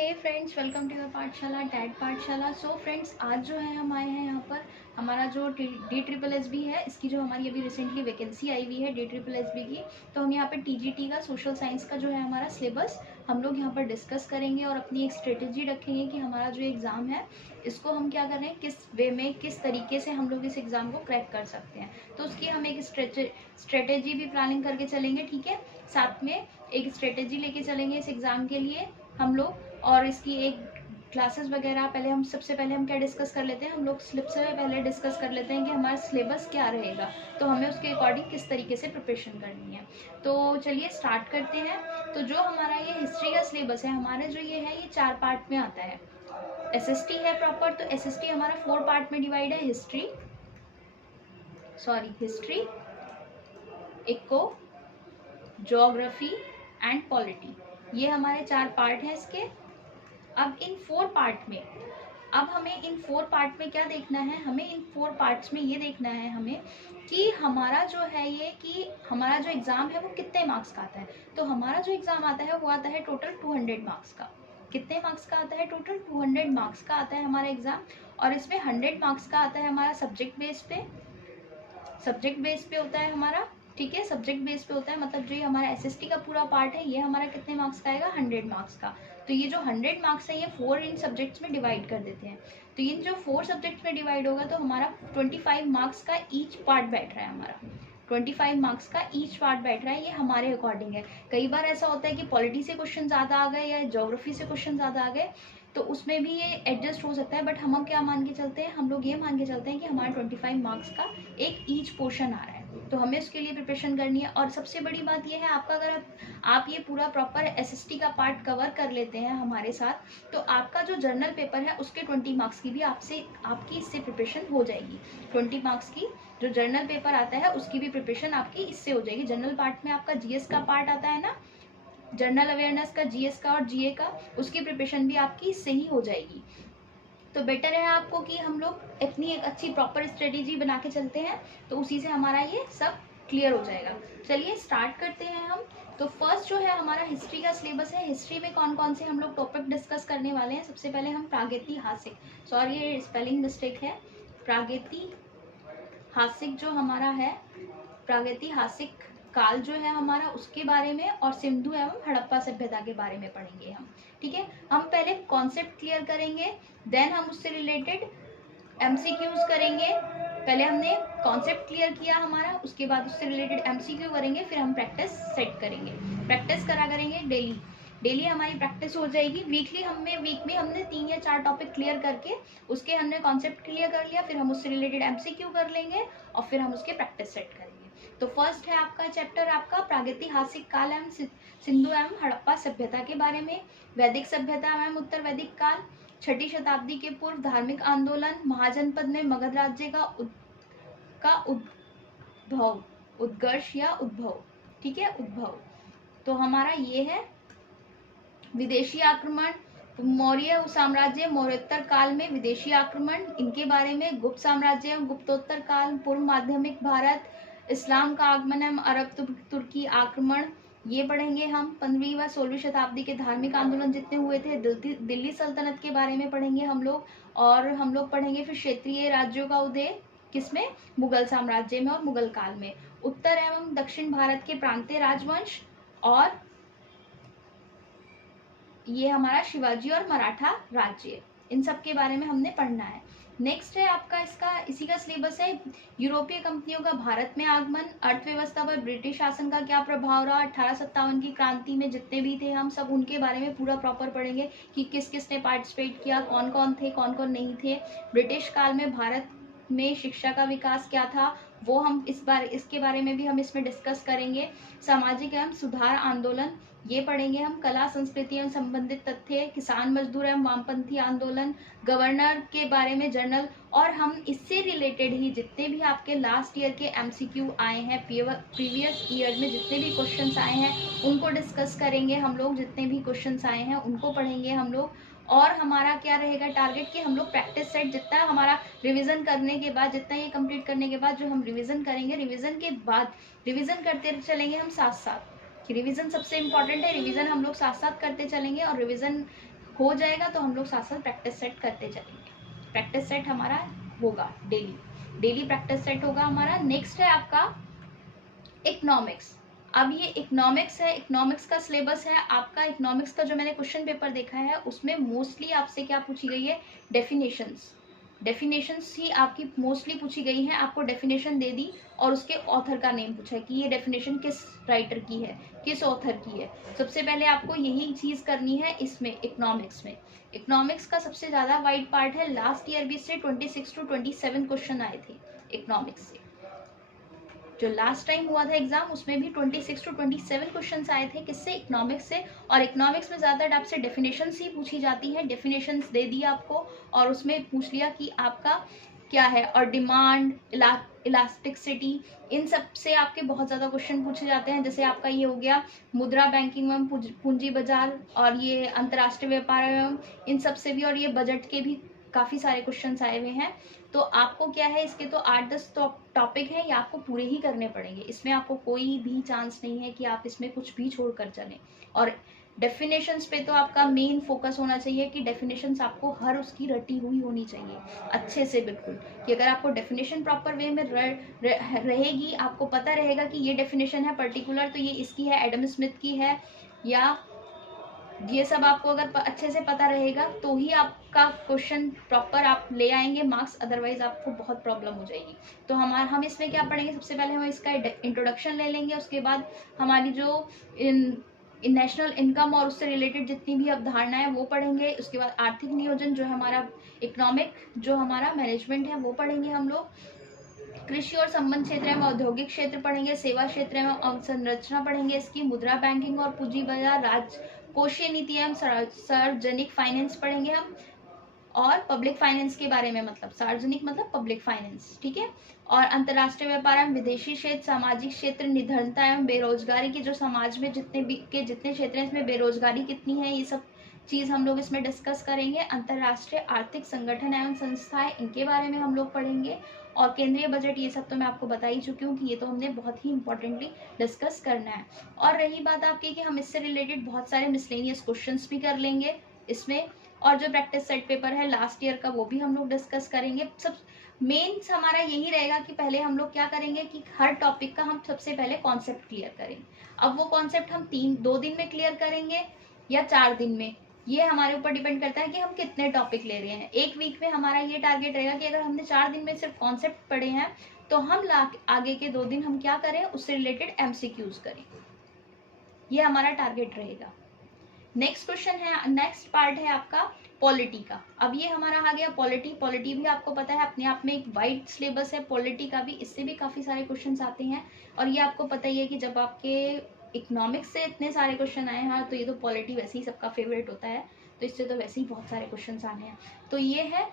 Hey friends, welcome to your Pathshala TET Pathshala. So friends, आज जो है हम आए हैं यहाँ पर हमारा जो DSSB है, इसकी जो हमारी अभी रिसेंटली वैकेंसी आई हुई है DSSB की। तो हम यहाँ पे TGT का सोशल साइंस का जो है हमारा सिलेबस हम लोग यहाँ पर डिस्कस करेंगे और अपनी एक स्ट्रेटेजी रखेंगे कि हमारा जो एग्ज़ाम है इसको हम क्या करें, किस वे में, किस तरीके से हम लोग इस एग्ज़ाम को क्रैक कर सकते हैं। तो उसकी हम एक स्ट्रेटेजी भी प्लानिंग करके चलेंगे, ठीक है। साथ में एक स्ट्रेटेजी लेके चलेंगे इस एग्ज़ाम के लिए हम लोग, और इसकी एक क्लासेस वगैरह। सबसे पहले हम क्या डिस्कस कर लेते हैं, हम लोग स्लिप से पहले डिस्कस कर लेते हैं कि हमारा सिलेबस क्या रहेगा, तो हमें उसके अकॉर्डिंग किस तरीके से प्रिपरेशन करनी है। तो चलिए स्टार्ट करते हैं। तो जो हमारा ये हिस्ट्री का सिलेबस है, हमारे जो ये है, ये 4 पार्ट में आता है। SST है प्रॉपर, तो SST हमारा 4 पार्ट में डिवाइड है। History, eco, geography and polity, ये हमारे 4 पार्ट हैं इसके। अब इन 4 पार्ट में, हमें इन 4 पार्ट में क्या देखना है, हमें इन 4 पार्ट्स में ये देखना है हमें कि हमारा जो है ये, कि हमारा जो एग्ज़ाम है वो कितने मार्क्स का आता है। तो हमारा जो एग्ज़ाम आता है वो आता है टोटल 200 मार्क्स का। कितने मार्क्स का आता है? टोटल 200 मार्क्स का आता है हमारा एग्ज़ाम। और इसमें 100 मार्क्स का आता है हमारा सब्जेक्ट बेस पे होता है हमारा, ठीक है। सब्जेक्ट बेस पे होता है, मतलब जो ये हमारा SST का पूरा पार्ट है, ये हमारा कितने मार्क्स का आएगा? 100 मार्क्स का। तो ये जो 100 मार्क्स है, ये 4 इन सब्जेक्ट्स में डिवाइड कर देते हैं। तो इन जो 4 सब्जेक्ट्स में डिवाइड होगा, तो हमारा 25 मार्क्स का ईच पार्ट बैठ रहा है हमारा। 25 मार्क्स का ईच पार्ट बैठ रहा है, ये हमारे अकॉर्डिंग है। कई बार ऐसा होता है कि पॉलिटी से क्वेश्चन ज़्यादा आ गए या ज्योग्राफी से क्वेश्चन ज़्यादा आ गए, तो उसमें भी ये एडजस्ट हो सकता है। बट हम क्या मान के चलते हैं, हम लोग ये मान के चलते हैं कि हमारा 25 मार्क्स का एक ईच पोर्शन आ रहा है, तो हमें उसके लिए प्रिपरेशन करनी है। और सबसे बड़ी बात यह है, आपका अगर आप ये पूरा प्रॉपर SST का पार्ट कवर कर लेते हैं हमारे साथ, तो आपका जो जर्नल पेपर है उसके 20 मार्क्स की भी आपकी इससे प्रिपरेशन हो जाएगी। 20 मार्क्स की जो जर्नल पेपर आता है उसकी भी प्रिपरेशन आपकी इससे हो जाएगी। जनरल पार्ट में आपका GS का पार्ट आता है ना, जनरल अवेयरनेस का, GS का और GA का, उसकी प्रिपरेशन भी आपकी इससे ही हो जाएगी। तो बेटर है आपको कि हम लोग इतनी एक अच्छी प्रॉपर स्ट्रेटेजी बना के चलते हैं, तो उसी से हमारा ये सब क्लियर हो जाएगा। चलिए स्टार्ट करते हैं हम। तो फर्स्ट जो है हमारा हिस्ट्री का सिलेबस है। हिस्ट्री में कौन कौन से हम लोग टॉपिक डिस्कस करने वाले हैं। सबसे पहले हम प्रागैतिहासिक, सॉरी ये स्पेलिंग मिस्टेक है, प्रागैतिहासिक जो हमारा है, प्रागैतिहासिक काल जो है हमारा, उसके बारे में और सिंधु एवं हड़प्पा सभ्यता के बारे में पढ़ेंगे हम, ठीक है। हम पहले कॉन्सेप्ट क्लियर करेंगे, देन हम उससे रिलेटेड MCQs करेंगे। पहले हमने कॉन्सेप्ट क्लियर किया हमारा, उसके बाद उससे रिलेटेड MCQ करेंगे, फिर हम प्रैक्टिस सेट करेंगे। प्रैक्टिस करा करेंगे डेली हमारी प्रैक्टिस हो जाएगी। वीक में हमने 3 या 4 टॉपिक क्लियर करके, उसके हमने कॉन्सेप्ट क्लियर कर लिया, फिर हम उससे रिलेटेड MCQ कर लेंगे और फिर हम उसके प्रैक्टिस सेट करेंगे। तो फर्स्ट है आपका चैप्टर, आपका प्रागैतिहासिक काल एवं सिंधु एवं हड़प्पा सभ्यता के बारे में। वैदिक सभ्यता एवं उत्तर वैदिक काल, 6ठी शताब्दी के पूर्व धार्मिक आंदोलन, महाजनपद में मगध राज्य का उत्कर्ष या उद्भव, ठीक है, उद्भव। तो हमारा ये है विदेशी आक्रमण, मौर्य साम्राज्य, मौर्योत्तर काल में विदेशी आक्रमण, इनके बारे में। गुप्त साम्राज्य, गुप्तोत्तर काल, पूर्व माध्यमिक भारत, इस्लाम का आगमन एवं अरब तुर्की आक्रमण, ये पढ़ेंगे हम। 15वीं व 16वीं शताब्दी के धार्मिक आंदोलन जितने हुए थे, दिल्ली सल्तनत के बारे में पढ़ेंगे हम लोग। और हम लोग पढ़ेंगे फिर क्षेत्रीय राज्यों का उदय, किसमें? मुगल साम्राज्य में और मुगल काल में। उत्तर एवं दक्षिण भारत के प्रांतीय राजवंश, और ये हमारा शिवाजी और मराठा राज्य, इन सब के बारे में हमने पढ़ना है। नेक्स्ट है आपका इसी का सिलेबस है, यूरोपीय कंपनियों का भारत में आगमन, अर्थव्यवस्था पर ब्रिटिश शासन का क्या प्रभाव रहा, 1857 की क्रांति में जितने भी थे हम सब उनके बारे में पूरा प्रॉपर पढ़ेंगे कि किस किस ने पार्टिसिपेट किया, कौन कौन थे, कौन कौन नहीं थे। ब्रिटिश काल में भारत में शिक्षा का विकास क्या था, वो हम इसके बारे में भी हम इसमें डिस्कस करेंगे। सामाजिक एवं सुधार आंदोलन, ये पढ़ेंगे हम। कला संस्कृति एवं संबंधित तथ्य, किसान मजदूर एवं वामपंथी आंदोलन, गवर्नर के बारे में जर्नल, और हम इससे रिलेटेड ही जितने भी आपके लास्ट ईयर के MCQ आए हैं, प्रीवियस ईयर में जितने भी क्वेश्चंस आए हैं उनको डिस्कस करेंगे हम लोग। जितने भी क्वेश्चंस आए हैं उनको पढ़ेंगे हम लोग। और हमारा क्या रहेगा टारगेट, कि हम लोग प्रैक्टिस सेट जितना हमारा रिवीजन करने के बाद, जितना ये कंप्लीट करने के बाद जो हम रिवीजन करेंगे, रिवीजन के बाद रिवीजन करते चलेंगे हम साथ साथ, कि रिवीजन सबसे इम्पॉर्टेंट है। रिवीजन हम लोग साथ साथ करते चलेंगे और रिवीजन हो जाएगा तो हम लोग साथ साथ प्रैक्टिस सेट करते चलेंगे। प्रैक्टिस सेट हमारा होगा डेली प्रैक्टिस सेट होगा हमारा। नेक्स्ट है आपका इकोनॉमिक्स। अब ये इकोनॉमिक्स है, इकोनॉमिक्स का सिलेबस है आपका। इकोनॉमिक्स का जो मैंने क्वेश्चन पेपर देखा है उसमें मोस्टली आपसे क्या पूछी गई है, डेफिनेशंस ही आपकी मोस्टली पूछी गई हैं। आपको डेफिनेशन दे दी और उसके ऑथर का नेम पूछा है कि ये डेफिनेशन किस राइटर की है, किस ऑथर की है। सबसे पहले आपको यही चीज करनी है इसमें इकोनॉमिक्स में। इकोनॉमिक्स का सबसे ज्यादा वाइड पार्ट है। लास्ट ईयर भी इससे 26 to 27 क्वेश्चन आए थे इकोनॉमिक्स से। जो लास्ट टाइम हुआ था एग्जाम उसमें भी 26 to 27 क्वेश्चंस आए थे, किससे, इकोनॉमिक्स से। और इकोनॉमिक्स में ज्यादातर आपसे डेफिनेशंस ही पूछी जाती है। डेफिनेशंस दे दी आपको और उसमें पूछ लिया कि आपका क्या है, और डिमांड, इलास्टिसिटी, इन सब से आपके बहुत ज्यादा क्वेश्चन पूछे जाते हैं। जैसे आपका ये हो गया मुद्रा बैंकिंग एवं पूंजी बाजार, और ये अंतर्राष्ट्रीय व्यापार एवं इन सब से भी, और ये बजट के भी काफी सारे क्वेश्चंस आए हुए हैं। तो आपको क्या है, इसके तो 8-10 टॉपिक हैं, ये आपको पूरे ही करने पड़ेंगे। इसमें आपको कोई भी चांस नहीं है कि आप इसमें कुछ भी छोड़ कर चलें। और डेफिनेशंस पे तो आपका मेन फोकस होना चाहिए कि डेफिनेशंस आपको हर उसकी रटी हुई होनी चाहिए अच्छे से, बिल्कुल। कि अगर आपको डेफिनेशन प्रॉपर वे में रहेगी, आपको पता रहेगा कि ये डेफिनेशन है पर्टिकुलर तो ये इसकी है, एडम स्मिथ की है, या ये सब आपको अगर अच्छे से पता रहेगा तो ही आपका क्वेश्चन प्रॉपर आप ले आएंगे मार्क्स, अदरवाइज आपको बहुत प्रॉब्लम हो जाएगी। तो हम इसमें क्या पढ़ेंगे, सबसे पहले हम इसका इंट्रोडक्शन ले लेंगे। उसके बाद हमारी जो नेशनल इनकम और उससे रिलेटेड जितनी भी अवधारणा है वो पढ़ेंगे। उसके बाद आर्थिक नियोजन जो हमारा इकोनॉमिक जो हमारा मैनेजमेंट है वो पढ़ेंगे हम लोग। कृषि और संबंध क्षेत्र एवं औद्योगिक क्षेत्र पढ़ेंगे। सेवा क्षेत्र एवं अवसंरचना पढ़ेंगे इसकी। मुद्रा बैंकिंग और पूंजी बाजार, कोषीय नीति एवं सार्वजनिक फाइनेंस पढ़ेंगे हम। और पब्लिक फाइनेंस के बारे में, मतलब सार्वजनिक मतलब पब्लिक फाइनेंस, ठीक है। और अंतर्राष्ट्रीय व्यापार एवं विदेशी क्षेत्र, सामाजिक क्षेत्र, निर्धनता एवं बेरोजगारी की जो समाज में जितने क्षेत्र हैं इसमें बेरोजगारी कितनी है, ये सब चीज हम लोग इसमें डिस्कस करेंगे। अंतर्राष्ट्रीय आर्थिक संगठन एवं संस्थाएं, इनके बारे में हम लोग पढ़ेंगे। और केंद्रीय बजट, ये सब तो मैं आपको बता ही चुकी हूँ कि ये तो हमने बहुत ही इंपॉर्टेंटली डिस्कस करना है। और रही बात आपकी कि हम इससे रिलेटेड बहुत सारे मिसलेनियस क्वेश्चंस भी कर लेंगे इसमें। और जो प्रैक्टिस सेट पेपर है लास्ट ईयर का वो भी हम लोग डिस्कस करेंगे। सब मेन्स हमारा यही रहेगा कि पहले हम लोग क्या करेंगे कि हर टॉपिक का हम सबसे पहले कॉन्सेप्ट क्लियर करेंगे। अब वो कॉन्सेप्ट हम 2 दिन में क्लियर करेंगे या 4 दिन में, ये हमारे ऊपर डिपेंड करता है कि हम कितने टॉपिक ले रहे हैं। एक वीक में हमारा ये टारगेट रहेगा कि अगर हमने 4 दिन में सिर्फ कॉन्सेप्ट पढ़े हैं तो हम आगे के 2 दिन हम क्या करें, उससे रिलेटेड एमसीक्यूज करें। ये हमारा टारगेट रहेगा। नेक्स्ट क्वेश्चन है, नेक्स्ट पार्ट है आपका पॉलिटी का। अब ये हमारा आ गया पॉलिटी भी आपको पता है अपने आप में एक वाइड सिलेबस है पॉलिटी का भी, इससे भी काफी सारे क्वेश्चंस आते हैं। और ये आपको पता ही है कि जब आपके इकोनॉमिक्स से इतने सारे क्वेश्चन आए हैं तो ये तो पॉलिटी वैसे ही सबका फेवरेट होता है, तो इससे तो वैसे ही बहुत सारे क्वेश्चन आने हैं। तो ये है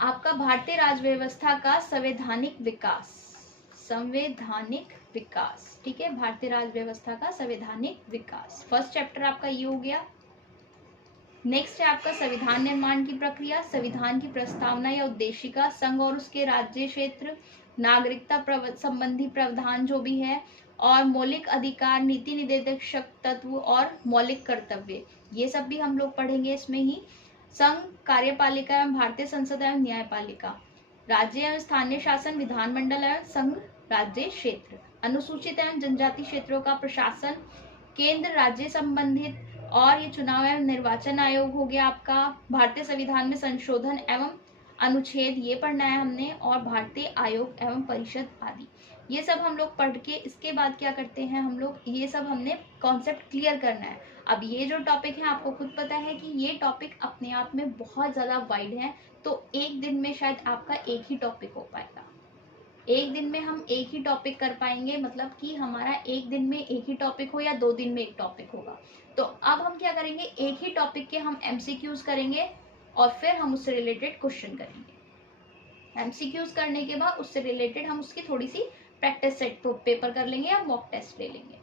आपका भारतीय राज व्यवस्था का संवैधानिक विकास, ठीक है। भारतीय राज व्यवस्था का संवैधानिक विकास, फर्स्ट चैप्टर आपका ये हो गया। नेक्स्ट है आपका संविधान निर्माण की प्रक्रिया, संविधान की प्रस्तावना या उद्देशिका, संघ और उसके राज्य क्षेत्र, नागरिकता संबंधी प्रावधान जो भी है, और मौलिक अधिकार, नीति निर्देशक तत्व और मौलिक कर्तव्य, ये सब भी हम लोग पढ़ेंगे इसमें ही। संघ, कार्यपालिका एवं भारतीय संसद एवं न्यायपालिका, राज्य एवं स्थानीय शासन, विधानमंडल एवं संघ राज्य क्षेत्र, अनुसूचित एवं जनजाति क्षेत्रों का प्रशासन, केंद्र राज्य संबंधित, और ये चुनाव एवं निर्वाचन आयोग हो गया आपका। भारतीय संविधान में संशोधन एवं अनुच्छेद ये पढ़ना है हमने, और भारतीय आयोग एवं परिषद आदि, ये सब हम लोग पढ़ के इसके बाद क्या करते हैं हम लोग, ये सब हमने कॉन्सेप्ट क्लियर करना है। अब ये जो टॉपिक है आपको खुद पता है कि ये टॉपिक अपने आप में बहुत ज्यादा वाइड है, तो एक दिन में शायद आपका एक ही टॉपिक हो पाएगा। एक दिन में हम एक ही टॉपिक कर पाएंगे, मतलब कि हमारा एक दिन में एक ही टॉपिक हो या 2 दिन में एक टॉपिक होगा। तो अब हम क्या करेंगे, एक ही टॉपिक के हम एमसीक्यूज करेंगे और फिर हम उससे रिलेटेड क्वेश्चन करेंगे। एमसीक्यूज करने के बाद उससे रिलेटेड हम उसकी थोड़ी सी प्रैक्टिस सेट पेपर कर लेंगे या मॉक टेस्ट ले लेंगे।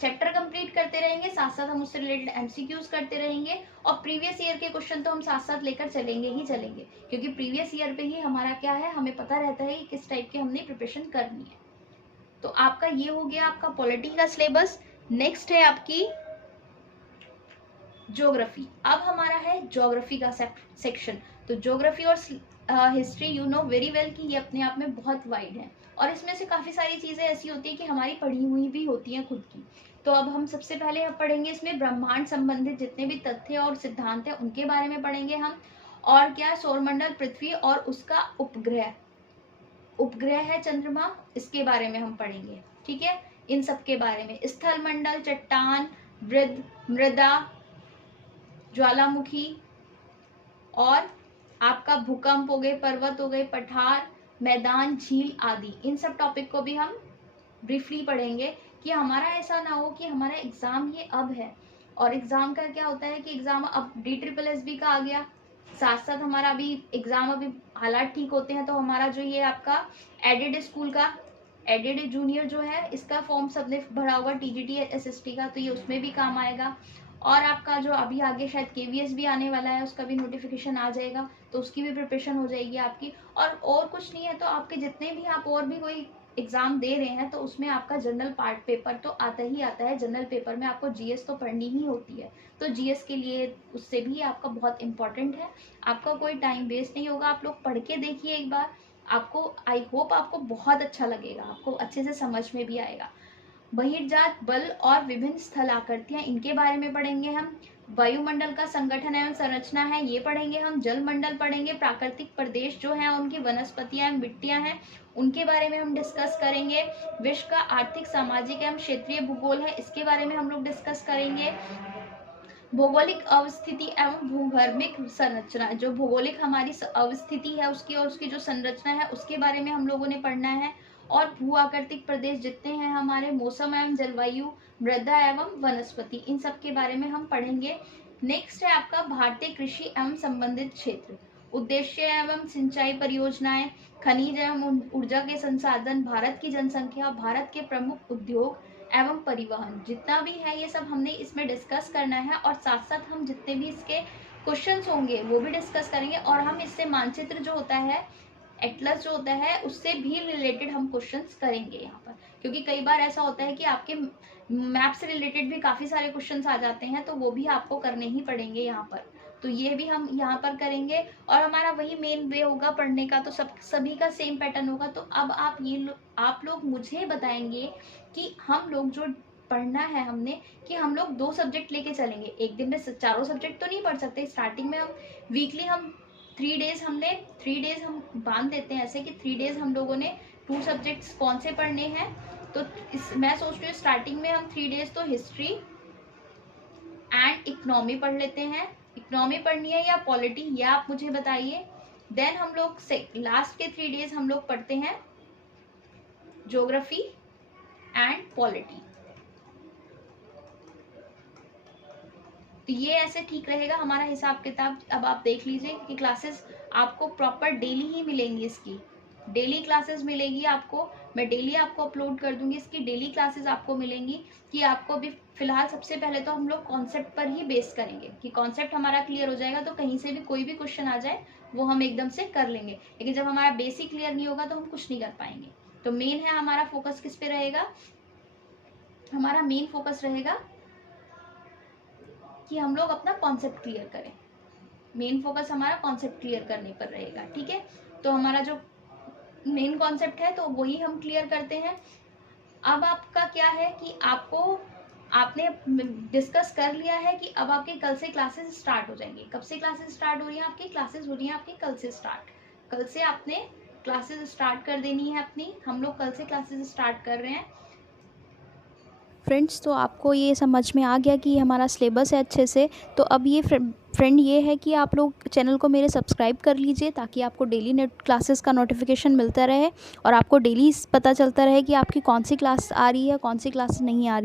चैप्टर कंप्लीट करते रहेंगे, साथ साथ हम उससे रिलेटेड एमसीक्यूज करते रहेंगे। और प्रीवियस ईयर के क्वेश्चन तो हम साथ साथ लेकर चलेंगे ही चलेंगे, क्योंकि प्रीवियस ईयर पे ही हमारा क्या है, हमें पता रहता है कि किस टाइप की हमने प्रिपरेशन करनी है। तो आपका ये हो गया आपका पॉलिटी का सिलेबस। नेक्स्ट है आपकी ज्योग्राफी, अब हमारा है ज्योग्राफी का सेक्शन। तो ज्योग्राफी और history you know very well कि ये अपने आप में बहुत वाइड है, और इसमें से काफ़ी सारी चीज़ें ऐसी होती है कि हमारी पढ़ी हुई भी होती हैं खुद की। तो अब हम सबसे पहले पढ़ेंगे इसमें ब्रह्मांड संबंधित जितने भी तथ्य और सिद्धांत हैं उनके बारे में पढ़ेंगे हम। और क्या, सौरमंडल, पृथ्वी और उसका उपग्रह है चंद्रमा, इसके बारे में हम पढ़ेंगे। ठीक है, इन सब के बारे में, स्थल मंडल, चट्टान, मृदा, ज्वालामुखी, और आपका भूकंप हो गए, पर्वत हो गए, पठार, मैदान, झील आदि, इन सब टॉपिक को भी हम ब्रीफली पढ़ेंगे कि हमारा ऐसा ना हो कि हमारा एग्जाम ये अब है। और एग्जाम का क्या होता है कि एग्जाम अब DSSB का आ गया, साथ साथ हमारा अभी एग्जाम, अभी हालात ठीक होते हैं तो हमारा जो ये आपका एडेड स्कूल का एडेड जूनियर जो है इसका फॉर्म सबने भरा होगा TGT SST का, तो ये उसमें भी काम आएगा। और आपका जो अभी आगे शायद KVS भी आने वाला है, उसका भी नोटिफिकेशन आ जाएगा, तो उसकी भी प्रिपरेशन हो जाएगी आपकी। और कुछ नहीं है तो आपके जितने भी आप और भी कोई एग्जाम दे रहे हैं तो उसमें आपका जनरल पार्ट पेपर तो आता ही आता है। जनरल पेपर में आपको GS तो पढ़नी ही होती है, तो GS के लिए उससे भी आपका बहुत इंपॉर्टेंट है। आपका कोई टाइम वेस्ट नहीं होगा, आप लोग पढ़ के देखिए एक बार, आपको आई होप आपको बहुत अच्छा लगेगा, आपको अच्छे से समझ में भी आएगा। बहिर्जात बल और विभिन्न स्थल आकृतियां, इनके बारे में पढ़ेंगे हम। वायुमंडल का संगठन एवं संरचना है, ये पढ़ेंगे हम। जलमंडल पढ़ेंगे, प्राकृतिक प्रदेश जो है उनकी वनस्पतियां एवं मिट्टियां हैं उनके बारे में हम डिस्कस करेंगे। विश्व का आर्थिक, सामाजिक एवं क्षेत्रीय भूगोल है, इसके बारे में हम लोग डिस्कस करेंगे। भौगोलिक अवस्थिति एवं भूगर्भिक संरचना, जो भौगोलिक हमारी अवस्थिति है उसकी और उसकी जो संरचना है उसके बारे में हम लोगों ने पढ़ना है। और भू आकृतिक प्रदेश जितने हैं हमारे, मौसम एवं जलवायु, मृदा एवं वनस्पति, इन सब के बारे में हम पढ़ेंगे। नेक्स्ट है आपका भारतीय कृषि एवं संबंधित क्षेत्र, उद्देश्य एवं सिंचाई परियोजनाएं, खनिज एवं ऊर्जा के संसाधन, भारत की जनसंख्या, भारत के प्रमुख उद्योग एवं परिवहन, जितना भी है ये सब हमने इसमें डिस्कस करना है। और साथ साथ हम जितने भी इसके क्वेश्चंस होंगे वो भी डिस्कस करेंगे, और हम इससे मानचित्र जो होता है, एटलस जो होता है, उससे भी रिलेटेड हम क्वेश्चंस करेंगे यहाँ पर। क्योंकि कई बार ऐसा होता है कि आपके मैप से रिलेटेड भी काफ़ी सारे क्वेश्चंस आ जाते हैं, तो वो भी आपको करने ही पड़ेंगे यहाँ पर, तो ये भी हम यहाँ पर करेंगे। और हमारा वही मेन वे होगा पढ़ने का, तो सभी का सेम पैटर्न होगा। तो अब आप लोग मुझे बताएंगे कि हम लोग जो पढ़ना है हमने, कि हम लोग 2 सब्जेक्ट लेके चलेंगे, एक दिन में चारों सब्जेक्ट तो नहीं पढ़ सकते। स्टार्टिंग में हम वीकली हम 3 डेज हम बांध देते हैं ऐसे कि 3 डेज हम लोगों ने 2 सब्जेक्ट्स कौन से पढ़ने हैं। तो मैं सोच रही हूँ स्टार्टिंग में हम 3 डेज तो हिस्ट्री एंड इकोनॉमी पढ़ लेते हैं। इकोनॉमी पढ़नी है या पॉलिटी, या आप मुझे बताइए। देन हम लोग लास्ट के 3 डेज हम लोग पढ़ते हैं ज्योग्राफी एंड पॉलिटी। तो ये ऐसे ठीक रहेगा हमारा हिसाब किताब। अब आप देख लीजिए कि क्लासेस आपको प्रॉपर डेली ही मिलेंगी, इसकी डेली क्लासेस मिलेगी आपको, मैं डेली आपको अपलोड कर दूंगी, इसकी डेली क्लासेस आपको मिलेंगी। कि आपको भी फिलहाल सबसे पहले तो हम लोग कॉन्सेप्ट पर ही बेस करेंगे, कि कॉन्सेप्ट हमारा क्लियर हो जाएगा तो कहीं से भी कोई भी क्वेश्चन आ जाए वो हम एकदम से कर लेंगे। लेकिन जब हमारा बेसिक क्लियर नहीं होगा तो हम कुछ नहीं कर पाएंगे। तो मेन है हमारा फोकस किस पे रहेगा, हमारा मेन फोकस रहेगा कि हम लोग अपना कॉन्सेप्ट क्लियर करें। मेन फोकस हमारा कॉन्सेप्ट क्लियर करने पर रहेगा। ठीक है, तो हमारा जो मेन कॉन्सेप्ट है तो वही हम क्लियर करते हैं। अब आपका क्या है कि आपने डिस्कस कर लिया है कि अब आपके कल से क्लासेस स्टार्ट हो जाएंगी। कब से क्लासेस स्टार्ट हो रही हैं आपकी? क्लासेस हो रही हैं आपकी कल से स्टार्ट। कल से आपने क्लासेस स्टार्ट कर देनी है अपनी। हम लोग कल से क्लासेस स्टार्ट कर रहे हैं। फ्रेंड्स, तो आपको ये समझ में आ गया कि हमारा सिलेबस है अच्छे से। तो अब ये फ्रेंड ये है कि आप लोग चैनल को मेरे सब्सक्राइब कर लीजिए, ताकि आपको डेली नेट क्लासेस का नोटिफिकेशन मिलता रहे और आपको डेली पता चलता रहे कि आपकी कौन सी क्लास आ रही है, कौन सी क्लास नहीं आ रही।